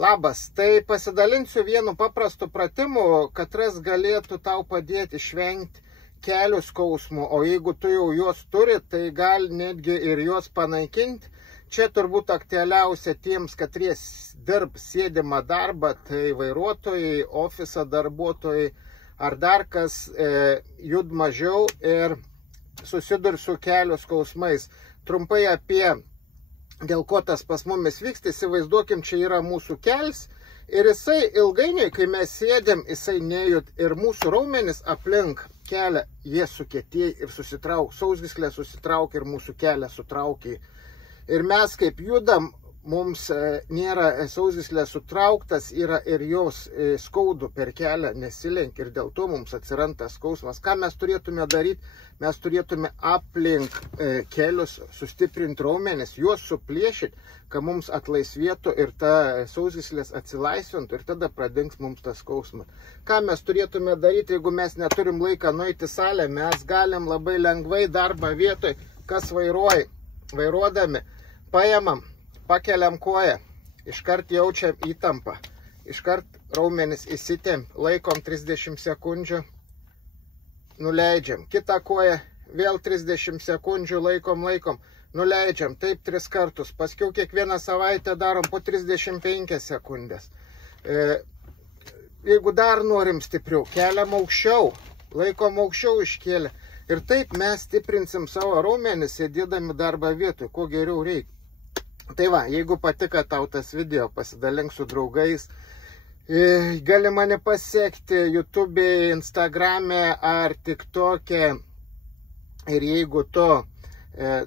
Labas, tai pasidalinsiu vienu paprastu pratimu, katras galėtų tau padėti išvengti kelių skausmų, o jeigu tu jau juos turi, tai gal netgi ir juos panaikinti. Čia turbūt aktualiausia tiems, katrie dirbs sėdimą darbą, tai vairuotojai, ofiso darbuotojai ar dar kas jud mažiau ir susidurs su kelių skausmais. Trumpai apie dėl ko tas pas mumis vyksta, įsivaizduokim, čia yra mūsų kelias ir jisai ilgainiui, kai mes sėdėm, jisai nejud ir mūsų raumenis aplink kelią, jie sukietėja ir susitrauk, sausgyslė susitraukia ir mūsų kelią sutraukia. Ir mes kaip judam, mums nėra sausgyslė sutrauktas, yra ir jos skaudu per kelią nesilenk ir dėl to mums atsiranda skausmas. Ką mes turėtume daryti? Mes turėtume aplink kelius sustiprinti raumenis, juos suplėšyti, kad mums atlaisvėtų ir ta sausgyslės atsilaisvintų ir tada pradings mums tas skausmas. Ką mes turėtume daryti, jeigu mes neturim laiką nueiti į salę? Mes galim labai lengvai darbą vietoj, kas vairuodami, paėmam, pakeliam koją, iškart jaučiam įtampą, iškart raumenis įsitėm, laikom 30 sekundžių, nuleidžiam, kitą koją, vėl 30 sekundžių, laikom, nuleidžiam, taip 3 kartus, paskiau kiekvieną savaitę darom po 35 sekundės. Jeigu dar norim stipriau, keliam aukščiau, laikom aukščiau iškėlę ir taip mes stiprinsim savo raumenis sėdėdami darbą vietoj, ko geriau reikia. Tai va, jeigu patiko tau tas video, pasidalink su draugais. Gali mane pasiekti YouTube, Instagrame ar TikTok'e. Ir jeigu tu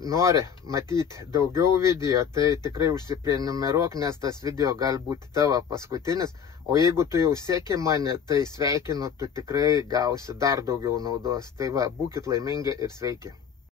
nori matyti daugiau video, tai tikrai užsiprenumeruok, nes tas video gali būti tavo paskutinis. O jeigu tu jau seki mane, tai sveikinu, tu tikrai gausi dar daugiau naudos. Tai va, būkit laimingi ir sveiki.